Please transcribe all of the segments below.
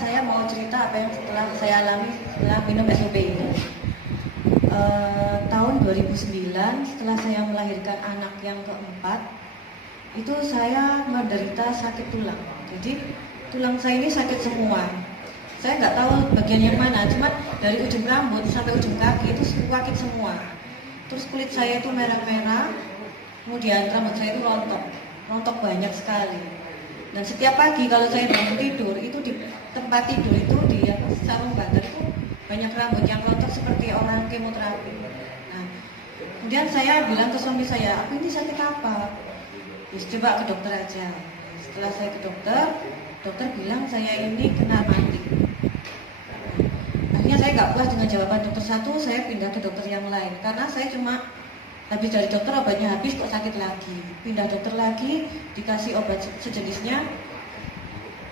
saya mau cerita apa yang setelah saya alami setelah minum SOP ini. Tahun 2009 setelah saya melahirkan anak yang keempat, itu saya menderita sakit tulang. Jadi tulang saya ini sakit semua. Saya nggak tahu bagian yang mana, cuma dari ujung rambut sampai ujung kaki itu sakit semua. Terus kulit saya itu merah-merah, kemudian rambut saya itu rontok banyak sekali. Dan setiap pagi kalau saya bangun tidur, itu di tempat tidur itu di sarung bantal itu banyak rambut yang rontok seperti orang kemoterapi. Nah, kemudian saya bilang ke suami saya, aku ini sakit apa? Terus coba ke dokter aja. Setelah saya ke dokter, dokter bilang saya ini kena mati. Akhirnya saya nggak puas dengan jawaban dokter satu, saya pindah ke dokter yang lain karena saya cuma habis dari dokter obatnya habis kok sakit lagi. Pindah dokter lagi, dikasih obat sejenisnya,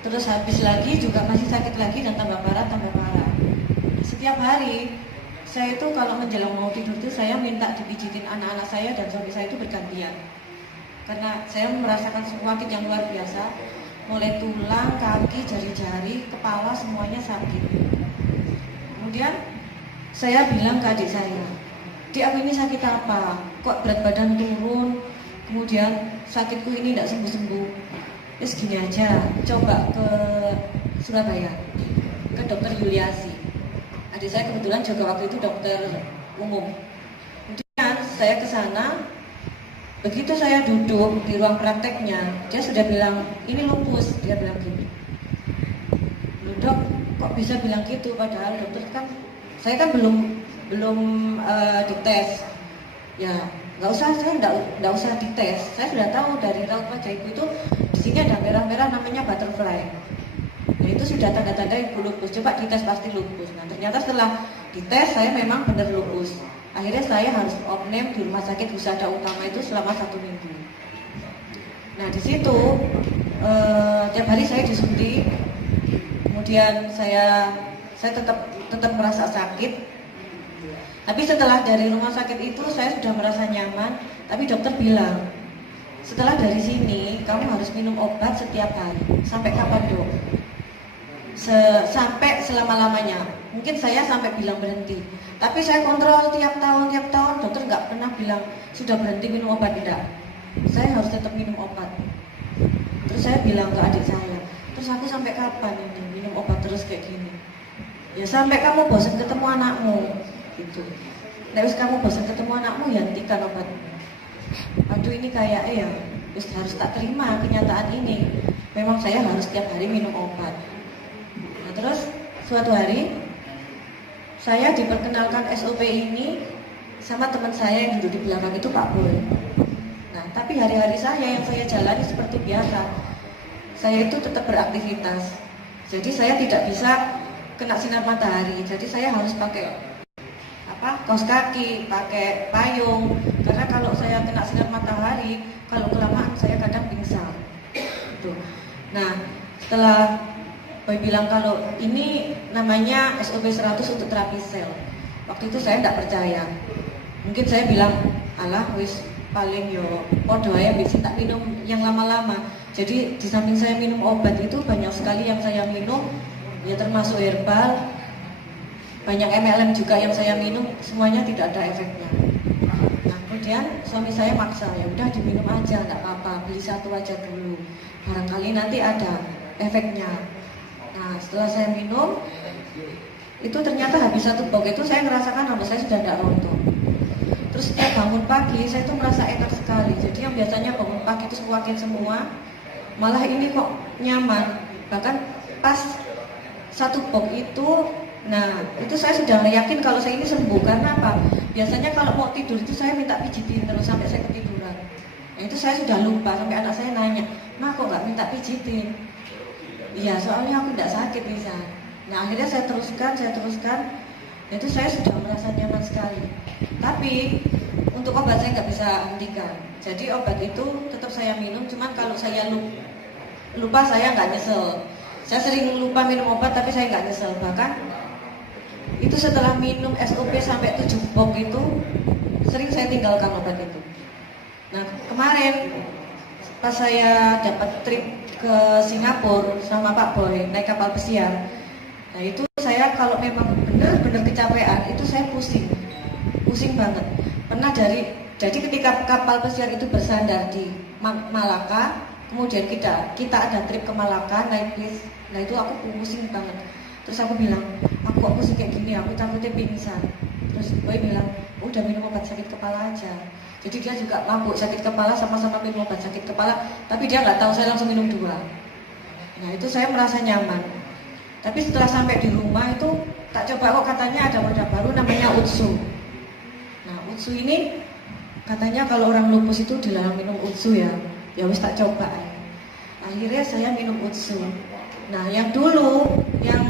terus habis lagi juga masih sakit lagi dan tambah parah. Setiap hari saya itu kalau menjelang mau tidur itu saya minta dipijitin anak-anak saya dan suami saya itu bergantian. Karena saya merasakan sakit yang luar biasa, mulai tulang, kaki, jari-jari, kepala semuanya sakit. Kemudian saya bilang ke adik saya, "Dik, aku ini sakit apa? Kok berat badan turun? Kemudian sakitku ini tidak sembuh-sembuh." Terus gini aja, coba ke Surabaya, ke dokter Yuliasi. Adik saya kebetulan juga waktu itu dokter umum. Kemudian saya ke sana, begitu saya duduk di ruang prakteknya, dia sudah bilang, "Ini lupus," dia bilang gitu. "Loh dok, kok bisa bilang gitu? Padahal dokter kan, saya kan belum dites." Ya nggak usah, saya nggak usah dites. Saya sudah tahu dari raut wajah ibu itu di sini ada merah-merah namanya butterfly. Nah itu sudah tanda-tanda ibu lupus. Coba dites pasti lupus. Nah ternyata setelah dites saya memang benar lupus. Akhirnya saya harus opname di rumah sakit Husada Utama itu selama 1 minggu. Nah di situ tiap hari saya disuntik. Kemudian saya tetap merasa sakit. Tapi setelah dari rumah sakit itu saya sudah merasa nyaman. Tapi dokter bilang, "Setelah dari sini kamu harus minum obat setiap hari." Sampai kapan dok? Sampai selama-lamanya. Mungkin saya sampai bilang berhenti. Tapi saya kontrol tiap tahun dokter nggak pernah bilang sudah berhenti minum obat, tidak. Saya harus tetap minum obat. Terus saya bilang ke adik saya, "Terus aku sampai kapan ini minum obat terus kayak gini?" "Ya sampai kamu bosan ketemu anakmu." Gitu. Nah, kamu bosan ketemu anakmu, ya hentikan obatmu. Aduh ini kayak harus tak terima kenyataan ini. Memang saya harus setiap hari minum obat. Nah, terus suatu hari saya diperkenalkan SOP ini sama teman saya yang duduk di belakang itu Pak Boy. Nah, tapi hari-hari saya yang saya jalani seperti biasa. Saya itu tetap beraktivitas. Jadi saya tidak bisa kena sinar matahari. Jadi saya harus pakai kaos kaki, pakai payung. Karena kalau saya kena sinar matahari, kalau kelamaan saya kadang pingsan. Gitu. Nah, setelah Boy bilang kalau ini namanya SOP 100 untuk terapi sel. Waktu itu saya tidak percaya. Mungkin saya bilang, "Alah, wis paling podo ae bisa tak minum yang lama-lama." Jadi di samping saya minum obat itu banyak sekali yang saya minum, ya termasuk herbal. Banyak MLM juga yang saya minum, semuanya tidak ada efeknya. Nah, kemudian suami saya maksa, "Ya udah diminum aja, enggak apa-apa, beli satu aja dulu. Barangkali nanti ada efeknya." Nah, setelah saya minum, itu ternyata habis 1 box itu saya merasakan rambut saya sudah tidak rontok. Terus setiap bangun pagi, saya itu merasa enak sekali. Jadi yang biasanya bangun pagi itu sakit semua, malah ini kok nyaman. Bahkan pas 1 box itu, nah itu saya sudah yakin kalau saya ini sembuh. Karena apa? Biasanya kalau mau tidur itu saya minta pijitin terus sampai saya ketiduran. Nah itu saya sudah lupa, sampai anak saya nanya, "Ma kok nggak minta pijitin?" "Iya soalnya aku tidak sakit bisa." Nah akhirnya saya teruskan. Nah, itu saya sudah merasa nyaman sekali. Tapi untuk obat saya nggak bisa hentikan. Jadi obat itu tetap saya minum. Cuman kalau saya lupa saya nggak nyesel. Saya sering lupa minum obat tapi saya nggak nyesel. Bahkan itu setelah minum SOP sampai 7 box itu sering saya tinggalkan obat itu. Nah kemarin pas saya dapat trip ke Singapura sama Pak Boy naik kapal pesiar, Nah itu saya kalau memang benar-benar kecapean itu saya pusing banget. Pernah jadi ketika kapal pesiar itu bersandar di Malaka, kemudian kita ada trip ke Malaka naik bis. Nah itu aku pusing banget. Terus aku bilang, aku kok pusing kayak gini, aku takutnya pingsan. Terus boy bilang, udah minum obat sakit kepala aja. Jadi dia juga mabuk sakit kepala, sama-sama minum obat sakit kepala, tapi dia nggak tahu, saya langsung minum 2. Nah itu saya merasa nyaman. Tapi setelah sampai di rumah itu tak coba, kok katanya ada produk baru namanya Utsu. Nah Utsu ini katanya kalau orang lupus itu dilarang minum Utsu ya. Ya wis tak coba. Akhirnya saya minum Utsu. Nah yang dulu yang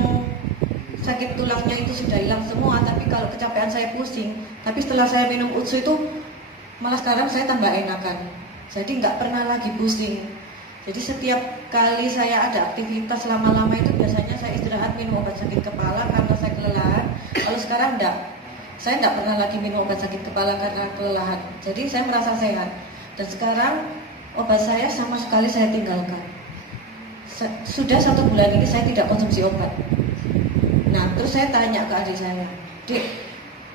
sakit tulangnya itu sudah hilang semua, tapi kalau kecapean saya pusing. Tapi setelah saya minum Utsu itu malah sekarang saya tambah enakan. Jadi nggak pernah lagi pusing. Jadi setiap kali saya ada aktivitas lama-lama itu biasanya saya istirahat minum obat sakit kepala karena saya kelelahan. Kalau sekarang enggak. Saya enggak pernah lagi minum obat sakit kepala karena kelelahan. Jadi saya merasa sehat. Dan sekarang obat saya sama sekali saya tinggalkan. Sudah 1 bulan ini saya tidak konsumsi obat. Nah terus saya tanya ke adik saya, Dek,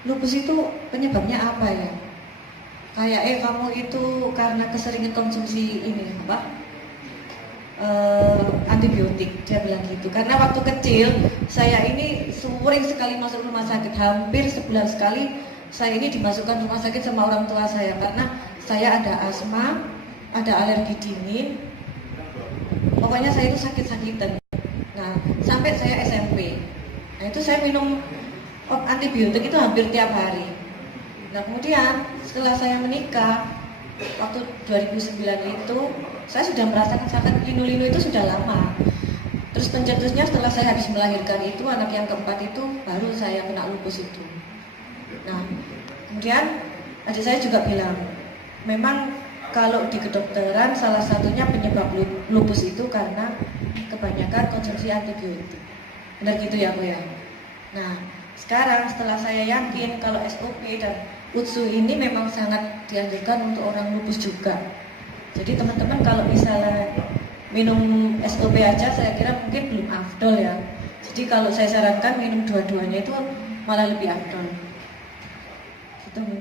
lupus itu penyebabnya apa ya? Kayak kamu itu karena keseringan konsumsi ini antibiotik, dia bilang gitu. Karena waktu kecil saya ini sering sekali masuk rumah sakit, hampir sebulan sekali saya ini dimasukkan rumah sakit sama orang tua saya karena saya ada asma, ada alergi dingin. Pokoknya saya itu sakit-sakitan. Nah sampai saya SMP, nah itu saya minum antibiotik itu hampir tiap hari. Nah kemudian setelah saya menikah waktu 2009 itu saya sudah merasakan sakit linu-linu itu sudah lama. Terus pencetusnya setelah saya habis melahirkan itu anak yang keempat itu baru saya kena lupus itu. Nah kemudian adik saya juga bilang memang kalau di kedokteran salah satunya penyebab lupus itu karena kebanyakan konsumsi antibiotik. Benar gitu ya Bu ya. Nah sekarang setelah saya yakin kalau SOP dan Utsu ini memang sangat dianjurkan untuk orang lupus juga. Jadi teman-teman kalau misalnya minum SOP aja saya kira mungkin belum afdol ya. Jadi kalau saya sarankan minum dua-duanya itu malah lebih afdol. Gitu.